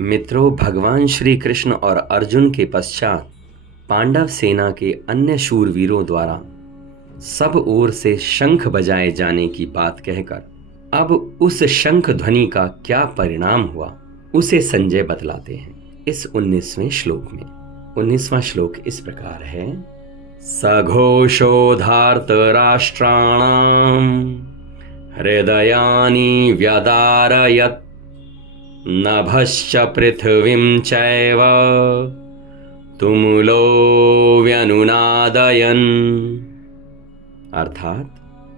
मित्रों, भगवान श्री कृष्ण और अर्जुन के पश्चात पांडव सेना के अन्य शूरवीरों द्वारा सब ओर से शंख बजाए जाने की बात कहकर अब उस शंख ध्वनि का क्या परिणाम हुआ उसे संजय बतलाते हैं इस 19वें श्लोक में। 19वां श्लोक इस प्रकार है। सघोषो धार्तराष्ट्राणां हृदयानि व्यदारयत् नभश्च पृथिवीं चैव तुमुलो व्यनुनादयन्। अर्थात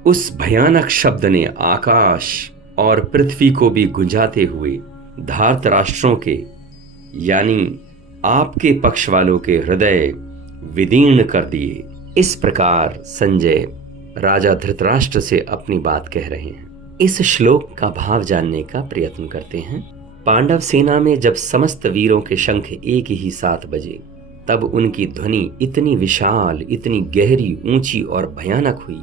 उस भयानक शब्द ने आकाश और पृथ्वी को भी गुंजाते हुए धार्त राष्ट्रों के यानी आपके पक्ष वालों के हृदय विदीर्ण कर दिए। इस प्रकार संजय राजा धृतराष्ट्र से अपनी बात कह रहे हैं। इस श्लोक का भाव जानने का प्रयत्न करते हैं। पांडव सेना में जब समस्त वीरों के शंख एक ही साथ बजे तब उनकी ध्वनि इतनी विशाल, इतनी गहरी, ऊंची और भयानक हुई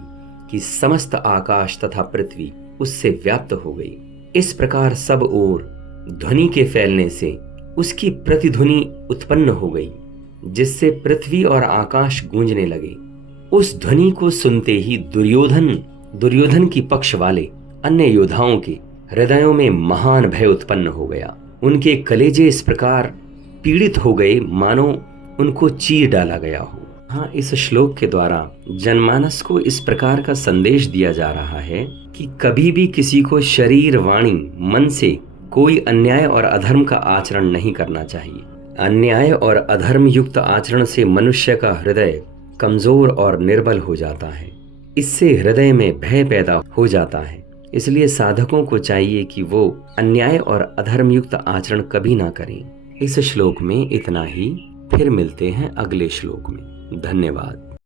कि समस्त आकाश तथा पृथ्वी उससे व्याप्त हो गई। इस प्रकार सब ओर ध्वनि के फैलने से उसकी प्रतिध्वनि उत्पन्न हो गई, जिससे पृथ्वी और आकाश गूंजने लगे। उस ध्वनि को सुनते ही दुर्योधन की पक्ष वाले अन्य योद्धाओं के हृदयों में महान भय उत्पन्न हो गया। उनके कलेजे इस प्रकार पीड़ित हो गए मानो उनको चीर डाला गया हो। हाँ, इस श्लोक के द्वारा जनमानस को इस प्रकार का संदेश दिया जा रहा है कि कभी भी किसी को शरीर, वाणी, मन से कोई अन्याय और अधर्म का आचरण नहीं करना चाहिए। अन्याय और अधर्म युक्त आचरण से मनुष्य का हृदय कमजोर और निर्बल हो जाता है। इससे हृदय में भय पैदा हो जाता है। इसलिए साधकों को चाहिए कि वो अन्याय और अधर्म युक्त आचरण कभी ना करें। इस श्लोक में इतना ही। फिर मिलते हैं अगले श्लोक में। धन्यवाद।